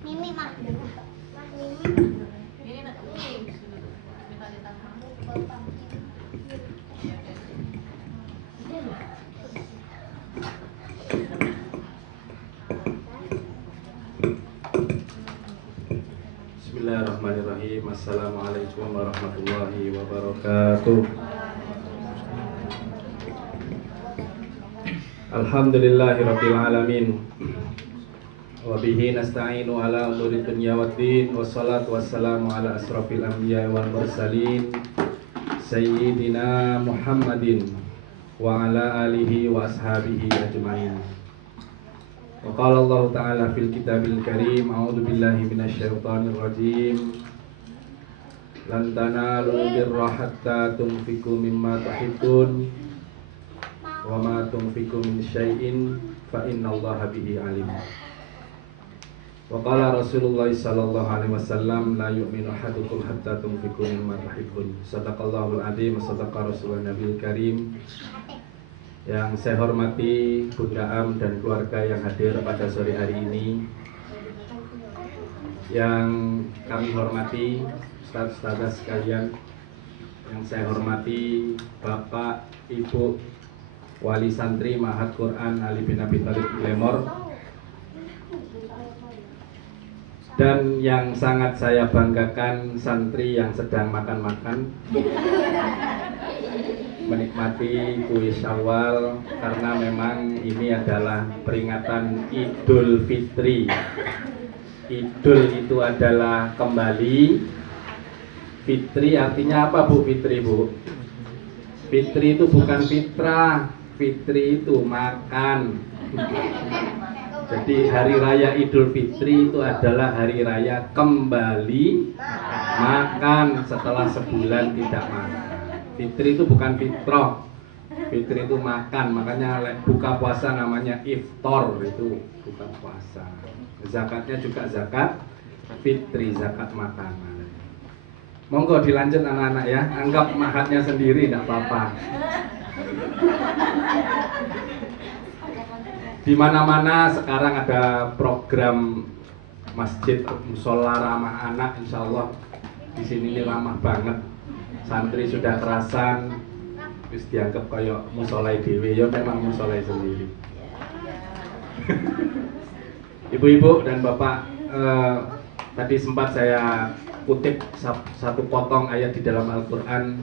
Mimi mah. Bismillahirrahmanirrahim. Assalamualaikum warahmatullahi wabarakatuh. Alhamdulillahirabbil alamin. Wa bihi nasta'inu ala umuri dunya waddin. Wassalatu wassalamu ala asrofil anbiya wal mursalin Sayyidina Muhammadin wa ala alihi wa ashabihi ajma'in. Wa qala Allah ta'ala fil kitabil karim, a'udzu billahi minasyaitonir rajim. Lan tanalul birra hatta tunfiqu mimma tuhibbun wa ma tunfiqu min syai'in fa innallaha bihi alim. Wa qala Rasulullah sallallahu alaihi wasallam, la yu'minu ahadukum hatta tunfiqu mimma tuhibbun. Shadaqallahul azim wa shadaqa rasulun nabiyil karim. Yang saya hormati Bunda Am dan keluarga yang hadir pada sore hari ini, yang kami hormati ustaz-ustazah sekalian, yang saya hormati Bapak Ibu Wali Santri Ma'had Quran Ali bin Abi Thalib Lemor, dan yang sangat saya banggakan santri yang sedang makan-makan menikmati kue Syawal, karena memang ini adalah peringatan Idul Fitri. Idul itu adalah kembali, Fitri artinya apa Bu? Fitri Bu, Fitri itu bukan fitrah, Fitri itu makan. Jadi hari raya Idul Fitri itu adalah hari raya kembali makan setelah sebulan tidak makan. Fitri itu bukan fitrah, Fitri itu makan. Makanya buka puasa namanya iftar, itu buka puasa. Zakatnya juga zakat fitri, zakat makanan. Monggo dilanjut anak-anak ya, anggap mahatnya sendiri tidak apa-apa. Di mana-mana sekarang ada program masjid musola ramah anak, insya Allah di sini ini ramah banget. Santri sudah kerasan, terus dianggap kayak musolai dewe, ya memang musolai sendiri. Ibu-ibu dan bapak, tadi sempat saya kutip satu potong ayat di dalam Al-Quran.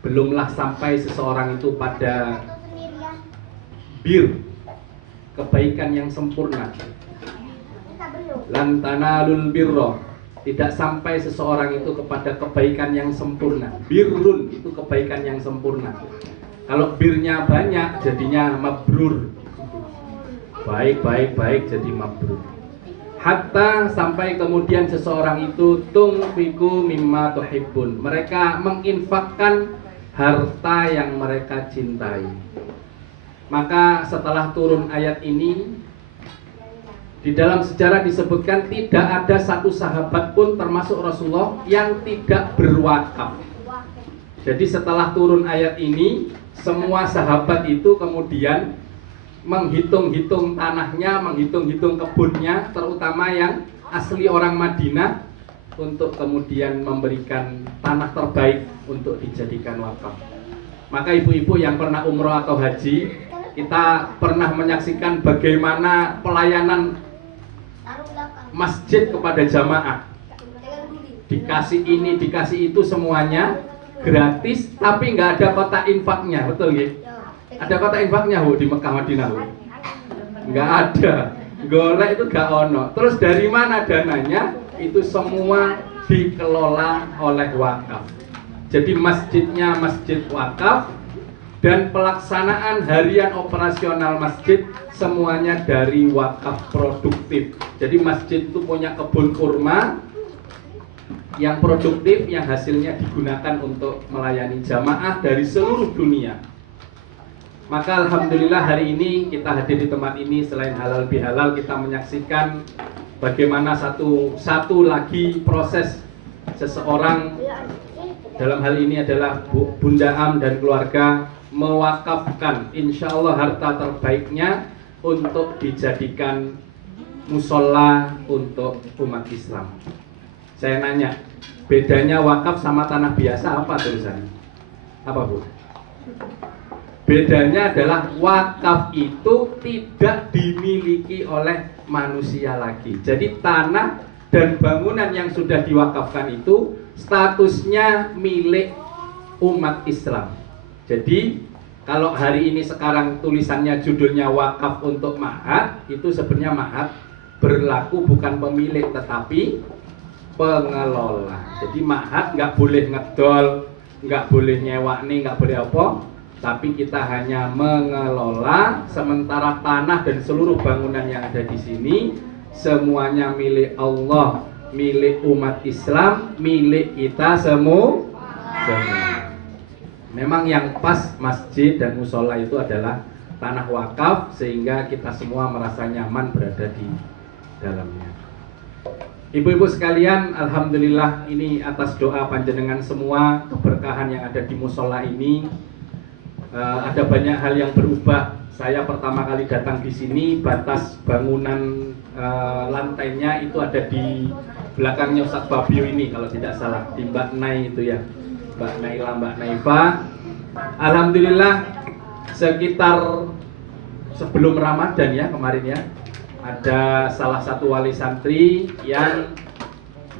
Belumlah sampai seseorang itu pada bir, kebaikan yang sempurna. Lan tanalul birra, tidak sampai seseorang itu kepada kebaikan yang sempurna. Birrun itu kebaikan yang sempurna. Kalau birnya banyak jadinya mabrur. Baik jadi mabrur. Hatta sampai kemudian seseorang itu tunfiqu mimma tuhibbun. Mereka menginfakkan harta yang mereka cintai. Maka setelah turun ayat ini, di dalam sejarah disebutkan tidak ada satu sahabat pun termasuk Rasulullah yang tidak berwakaf. Jadi setelah turun ayat ini, semua sahabat itu kemudian menghitung-hitung tanahnya, menghitung-hitung kebunnya, terutama yang asli orang Madinah, untuk kemudian memberikan tanah terbaik untuk dijadikan wakaf. Maka ibu-ibu yang pernah umroh atau haji, kita pernah menyaksikan bagaimana pelayanan masjid kepada jamaah. Dikasih ini, dikasih itu, semuanya gratis, tapi nggak ada kotak infaknya, betul gitu? Ada kotak infaknya Bu di Mekah Madinah Bu? Nggak ada. Golek itu nggak ono. Terus dari mana dananya? Itu semua dikelola oleh wakaf. Jadi masjidnya masjid wakaf, dan pelaksanaan harian operasional masjid semuanya dari wakaf produktif. Jadi masjid itu punya kebun kurma yang produktif, yang hasilnya digunakan untuk melayani jamaah dari seluruh dunia. Maka alhamdulillah hari ini kita hadir di tempat ini, selain halal bihalal, kita menyaksikan bagaimana satu lagi proses seseorang, dalam hal ini adalah Bunda Am dan keluarga, mewakafkan insya Allah harta terbaiknya untuk dijadikan musola untuk umat Islam. Saya nanya, bedanya wakaf sama tanah biasa apa tulisannya? Apa Bu? Bedanya adalah wakaf itu tidak dimiliki oleh manusia lagi. Jadi tanah dan bangunan yang sudah diwakafkan itu statusnya milik umat Islam. Jadi kalau hari ini sekarang tulisannya judulnya wakaf untuk ma'had, itu sebenarnya ma'had berlaku bukan pemilik tetapi pengelola. Jadi ma'had nggak boleh ngedol, nggak boleh nyewa nih, nggak boleh apa, tapi kita hanya mengelola. Sementara tanah dan seluruh bangunan yang ada di sini semuanya milik Allah, milik umat Islam, milik kita semua. Memang yang pas masjid dan musola itu adalah tanah wakaf, sehingga kita semua merasa nyaman berada di dalamnya. Ibu-ibu sekalian, alhamdulillah ini atas doa panjenengan semua, keberkahan yang ada di musola ini. Ada banyak hal yang berubah. Saya pertama kali datang di sini, batas bangunan lantainya itu ada di belakangnya Ustaz Babio ini kalau tidak salah, di Mbak Nai itu ya, Mbak Naila, Mbak Naifa. Alhamdulillah sekitar sebelum Ramadan ya kemarin ya, ada salah satu wali santri yang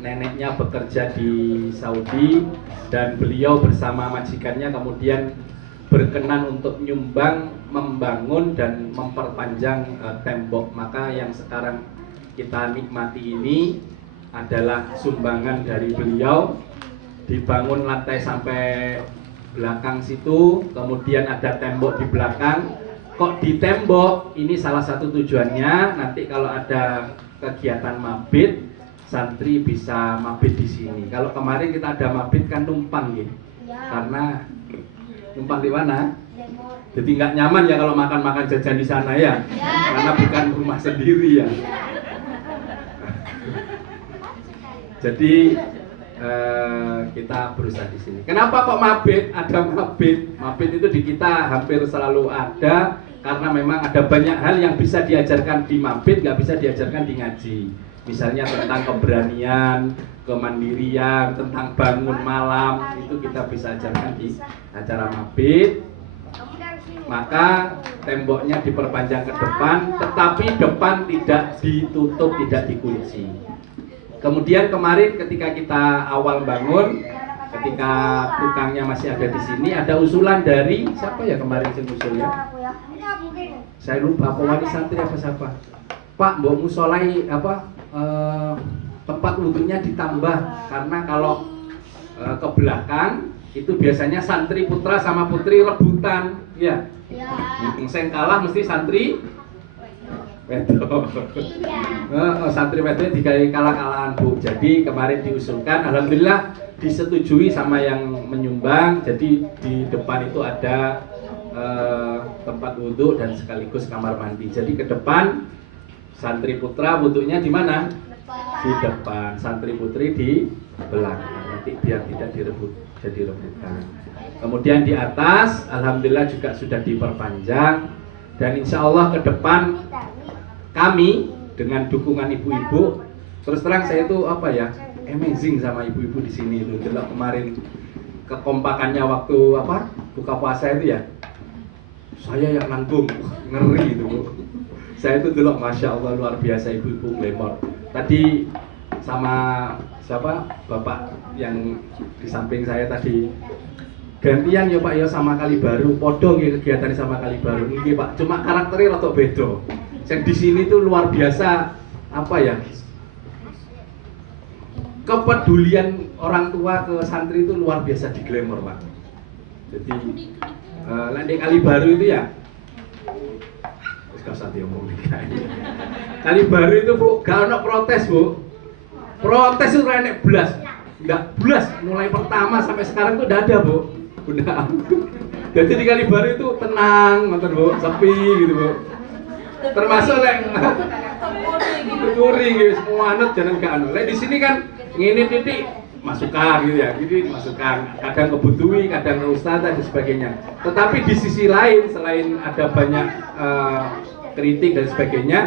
neneknya bekerja di Saudi dan beliau bersama majikannya kemudian berkenan untuk nyumbang, membangun dan memperpanjang tembok. Maka yang sekarang kita nikmati ini adalah sumbangan dari beliau. Dibangun lantai sampai belakang situ, kemudian ada tembok di belakang. Kok di tembok? Ini salah satu tujuannya nanti kalau ada kegiatan mabit, santri bisa mabit di sini. Kalau kemarin kita ada mabit kan numpang gitu. Karena numpang di mana? Jadi nggak nyaman ya kalau makan-makan jajan di sana ya. Karena bukan rumah sendiri ya. Jadi kita berusaha di sini. Kenapa kok mabit? Ada mabit. Mabit itu di kita hampir selalu ada karena memang ada banyak hal yang bisa diajarkan di mabit, nggak bisa diajarkan di ngaji. Misalnya tentang keberanian, kemandirian, tentang bangun malam, itu kita bisa ajarkan di acara mabit. Maka temboknya diperpanjang ke depan, tetapi depan tidak ditutup, tidak dikunci. Kemudian kemarin ketika kita awal bangun, ketika tukangnya masih ada di sini, ada usulan dari siapa ya kemarin yang usulnya? Saya lupa, apa wali santri apa siapa? Pak, mbok musolai apa tempat wudhunya ditambah karena kalau ke belakang itu biasanya santri putra sama putri rebutan, ya. Yang kalah mesti santri wedo. Santri wedo digawe kalah-kalahan Bu. Jadi kemarin diusulkan, alhamdulillah disetujui sama yang menyumbang. Jadi di depan itu ada tempat wudhu dan sekaligus kamar mandi. Jadi ke depan santri putra wudhunya di mana? Di depan, santri putri di belakang. Nanti biar tidak jadi rebutan. Kemudian di atas, alhamdulillah juga sudah diperpanjang. Dan insya Allah ke depan kami dengan dukungan ibu-ibu, terus terang saya itu apa ya, amazing sama ibu-ibu di sini itu. Delok kemarin kekompakannya waktu apa buka puasa itu ya, saya yang nanggung, ngeri itu Bu. Saya itu dulu masya Allah luar biasa ibu-ibu glamor. Tadi sama siapa bapak yang di samping saya tadi gantian ya Pak ya sama Kali Baru, podong ya kegiatan sama Kali Baru ini Pak. Cuma karakternya rada beda. Yang di sini tuh luar biasa apa ya? Kepedulian orang tua ke santri itu luar biasa di glamor Pak. Jadi di Kali Baru itu ya. Gak usah diomong Kali Baru itu Bu, gak ada protes Bu. Protes itu renek belas. Enggak belas, mulai pertama sampai sekarang tuh udah ada Bu. Udah. Jadi di Kali Baru itu tenang, nonton Bu, sepi gitu Bu. Termasuk kuring gitu, semua anut jangan gak anut. Di sini kan ngini titik masukan gitu ya, gitu masukan. Kadang kebutuhi, kadang ustaz dan sebagainya. Tetapi di sisi lain, selain ada banyak kritik dan sebagainya,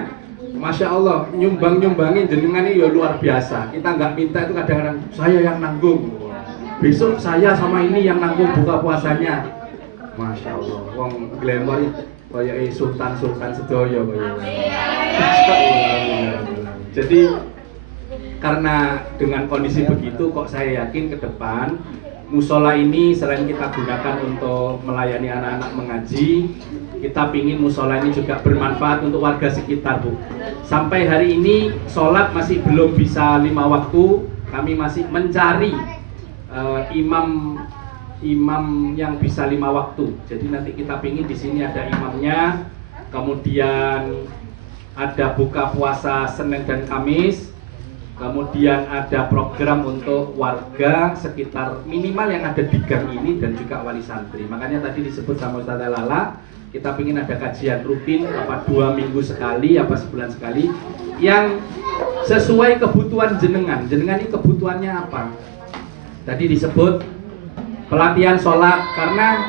Masya Allah, nyumbangin jenengan ini ya luar biasa. Kita nggak minta itu kadang-kadang saya yang nanggung. Besok saya sama ini yang nanggung buka puasanya. Masya Allah, wong glamour kayak sultan sedoyo kayak. Jadi karena dengan kondisi begitu kok saya yakin ke depan musola ini selain kita gunakan untuk melayani anak-anak mengaji, kita pingin musola ini juga bermanfaat untuk warga sekitar, Bu. Sampai hari ini sholat masih belum bisa 5 waktu, kami masih mencari imam yang bisa 5 waktu. Jadi nanti kita pingin di sini ada imamnya, kemudian ada buka puasa Senin dan Kamis, kemudian ada program untuk warga sekitar minimal yang ada di gang ini dan juga wali santri. Makanya tadi disebut sama Ustazah Lala, kita ingin ada kajian rutin apa 2 minggu sekali, apa sebulan sekali yang sesuai kebutuhan jenengan. Jenengan ini kebutuhannya apa? Tadi disebut pelatihan sholat, karena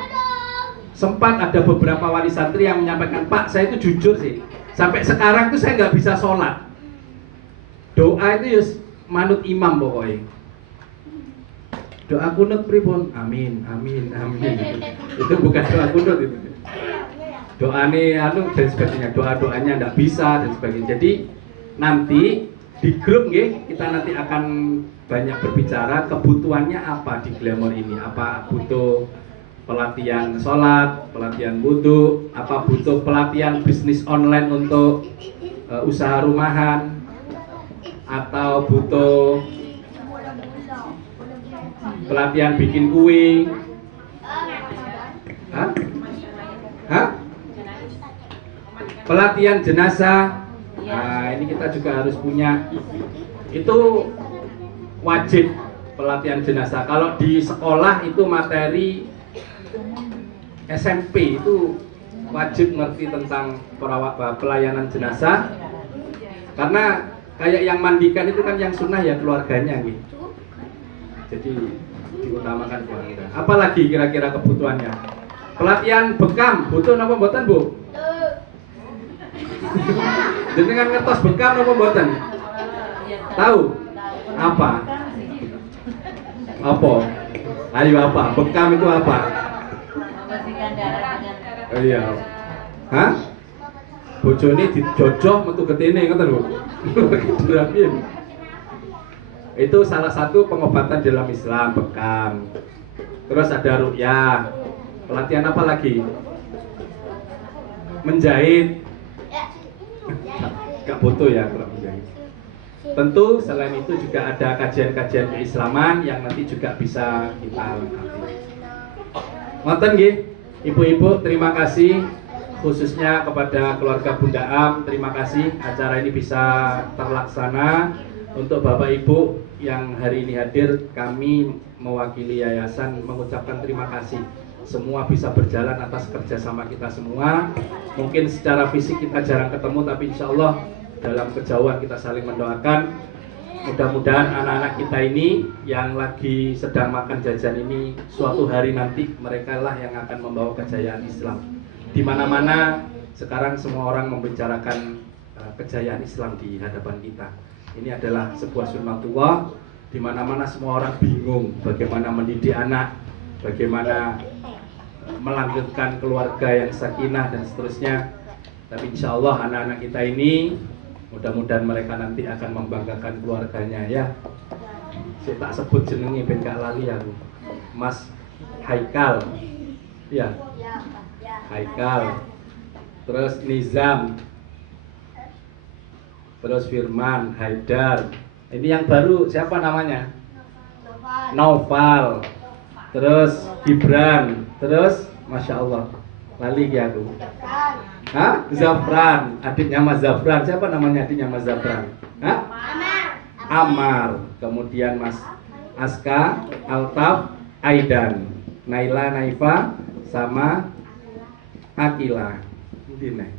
sempat ada beberapa wali santri yang menyampaikan, Pak, saya itu jujur sih, sampai sekarang tuh saya nggak bisa sholat. Doa itu ya manut imam pokoknya. Doa kunut pripun? Amin, amin, amin. Itu bukan doa kunut itu. Doa nih dan sebagainya, doanya nggak bisa dan sebagainya. Jadi nanti di grup kita nanti akan banyak berbicara kebutuhannya apa di Glamour ini. Apa butuh pelatihan sholat, pelatihan wudhu, apa butuh pelatihan bisnis online untuk usaha rumahan, atau butuh pelatihan bikin kue. Pelatihan jenazah. Nah, ini kita juga harus punya. Itu wajib pelatihan jenazah. Kalau di sekolah itu materi SMP itu wajib ngerti tentang pelayanan jenazah. Karena kayak yang mandikan itu kan yang sunnah ya keluarganya gitu. Jadi diutamakan keluarga. Apalagi kira-kira kebutuhannya? Pelatihan bekam, butuh napa mboten, Bu? Jenengan ngetos bekam napa mboten? Tahu? Apa? Apa? Ayo apa? Bekam itu apa? Oh iya. Hah? Bojone dijojoh metu getene ngoten lho. Itu salah satu pengobatan dalam Islam, bekam. Terus ada ruqyah. Pelatihan apa lagi? Menjahit. Gak butuh ya kalau menjahit. Tentu selain itu juga ada kajian-kajian keislaman yang nanti juga bisa kita lengkapi. Ngoten nggih, Ibu-ibu, terima kasih khususnya kepada keluarga Bunda Am. Terima kasih acara ini bisa terlaksana. Untuk Bapak Ibu yang hari ini hadir, kami mewakili yayasan mengucapkan terima kasih. Semua bisa berjalan atas kerjasama kita semua. Mungkin secara fisik kita jarang ketemu, tapi insya Allah dalam kejauhan kita saling mendoakan. Mudah-mudahan anak-anak kita ini yang lagi sedang makan jajan ini suatu hari nanti mereka lah yang akan membawa kejayaan Islam. Di mana-mana sekarang semua orang membicarakan kejayaan Islam di hadapan kita. Ini adalah sebuah sunnatullah. Di mana-mana semua orang bingung bagaimana mendidik anak, bagaimana melanjutkan keluarga yang sakinah dan seterusnya. Tapi insya Allah anak-anak kita ini mudah-mudahan mereka nanti akan membanggakan keluarganya ya. Saya tak sebut jenengnya ben gak lali aku. Mas Haikal. Ya. Haikal. Terus Nizam. Terus Firman, Haidar. Ini yang baru siapa namanya? Noval. Terus Gibran. Terus Masya Allah. Lali ya aku. Hah? Zafran, adiknya Mas Zafran. Siapa namanya adiknya Mas Zafran? Hah? Amar. Kemudian Mas Aska, Altaf, Aidan, Naila, Naifa, sama Akila. Ini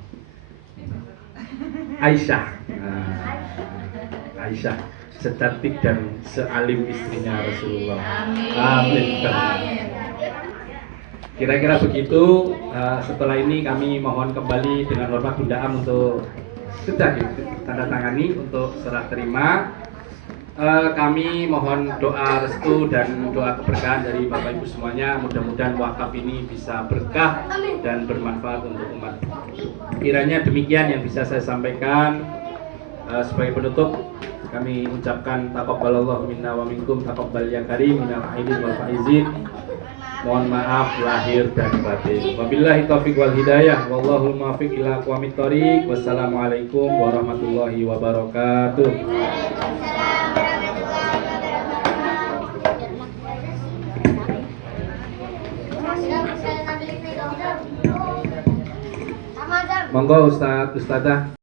Aisyah. Aisyah, secantik dan sealim istrinya Rasulullah. Amin. Kira-kira begitu. Setelah ini kami mohon kembali dengan hormat Bunda Am untuk Sudah tanda tangani untuk serah terima. Kami mohon doa restu dan doa keberkahan dari Bapak Ibu semuanya. Mudah-mudahan wakaf ini bisa berkah dan bermanfaat untuk umat. Kiranya demikian yang bisa saya sampaikan. Sebagai penutup, kami ucapkan taqabbalallahu minna wa minkum, taqabbal ya karim minal aidin wal faizin. Mohon maaf lahir dan batin. Wabillahi taufiq wal hidayah. Wallahul muwaffiq ila aqwamit thoriq. Wassalamualaikum warahmatullahi wabarakatuh. Monggo Ustaz, Ustazah.